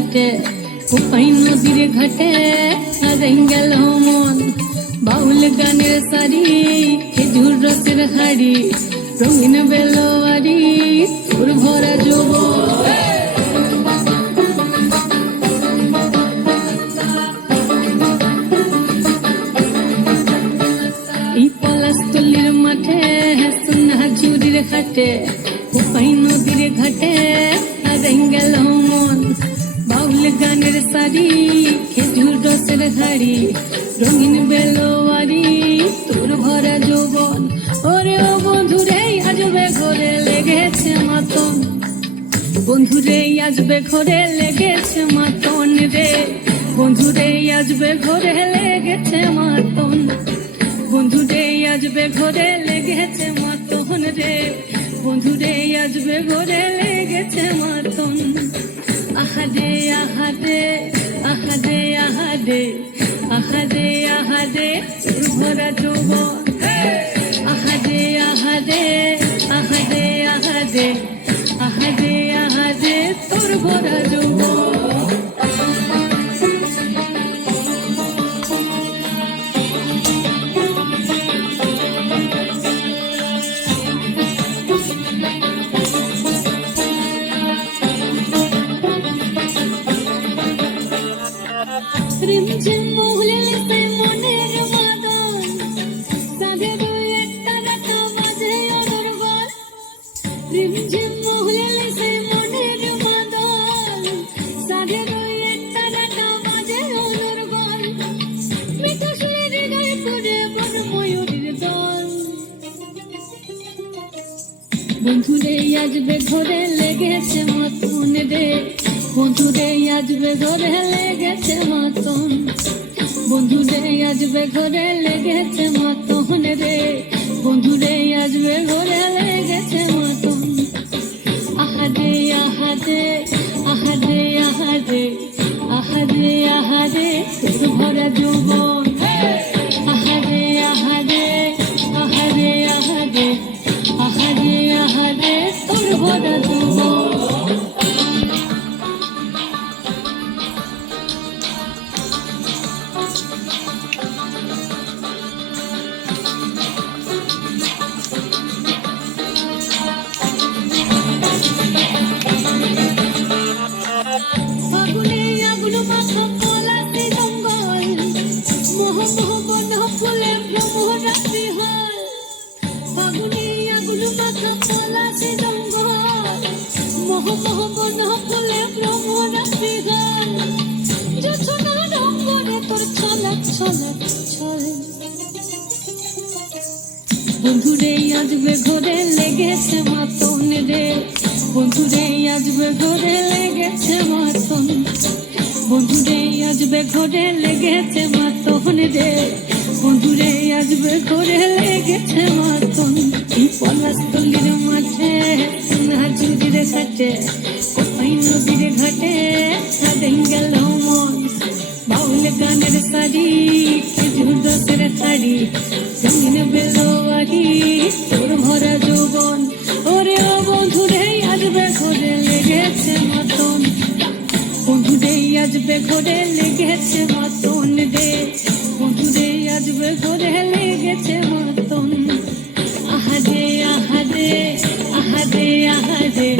ঘাটে কোপাই নদীর ঘাটে হারাই গেল মন বাউল গানের সারি খেজুর রসের হাড়ি রঙিন বেলোয়ারি তোর ভরা যৌবন এই পলাশতলির মাঠে সোনা ঝুরির ঘাটে কোপাই নদীর ঘাটে হারাই গেল মন বাউল গানের সারি খেজুর রসের হাড়ি রঙিন বেলোয়ারি তোর ভরা যৌবন ওরে ও বন্ধুরে আসবে ঘরে লেগেছে মাতন বন্ধুরে আসবে ঘরে লেগেছে মাতন রে বন্ধুরে আসবে ঘরে লেগেছে মাতন বন্ধুরে আসবে ঘরে লেগেছে মাতন রে বন্ধুরে আসবে ঘরে লেগেছে মাতন আহাদে আহাদে আহাদে আহাদে আহাদে আহাদে তোর ভরা যৌবন আহাদে আহাদে আহাদে আহাদে আহাদে আহাদে তোর ভরা যৌবন রিমঝিম মহুলিতে মনের মাদন সাধের একটা রাখা বাজে অনর্গল রিমঝিম মহুলিতে মনের মাদন সাধের একটা রাখা বাজে অনর্গল মিঠু সুরের হৃদয়ে পড়ে বন ময়ূরের দল বন্ধুরে আসবে ঘরে লেগেছে মাতন রে বন্ধুরে আসবে ঘরে লেগেছে মাতন বন্ধুরে আসবে ঘরে লেগেছে মাতন রে বন্ধুরে আসবে ঘরে লেগেছে মাতন আহাদে আহাদে আহাদে আহাদে আহাদে আহাদে তোর ভরা যৌবন আহাদে আহাদে আহাদে আহাদে আহাদে আহাদে তোর ভরা যৌবন ফাগুনে আগুন মাখা পলাশি জঙ্গল মোহ মোহ বন ফুলে ভ্রমরাত্রি হয় ফাগুনে আগুন মাখা পলাশি জঙ্গল মোহ মোহ বন ফুলে ভ্রমরাত্রি হয় জোছনা রঙ্গনে তোর ছলক ছলক ছল বন্ধুরে আসবে ঘরে লেগেছে মাতন রে বন্ধুরে আসবে ঘরে লেগেছে মাতন বন্ধুরে আসবে ঘরে লেগেছে মাতন রে বন্ধুরে আসবে ঘরে লেগেছে মাতন এই পলাশতলির মাঠে সোনা ঝুরির ঘাটে কোপাই নদীর ঘাটে হারাই গেল মন বাউল গানের সারি খেজুর রসের হাড়ি রঙিন বেলোয়ারি তোর ভরা যৌবন ওরে ও বন্ধুরে আসবে ঘরে লেগেছে মাতন বন্ধুরে আসবে ঘরে লেগেছে মাতন রে বন্ধুরে আসবে ঘরে লেগেছে মাতন আহাদে আহাদে আহাদে আহাদে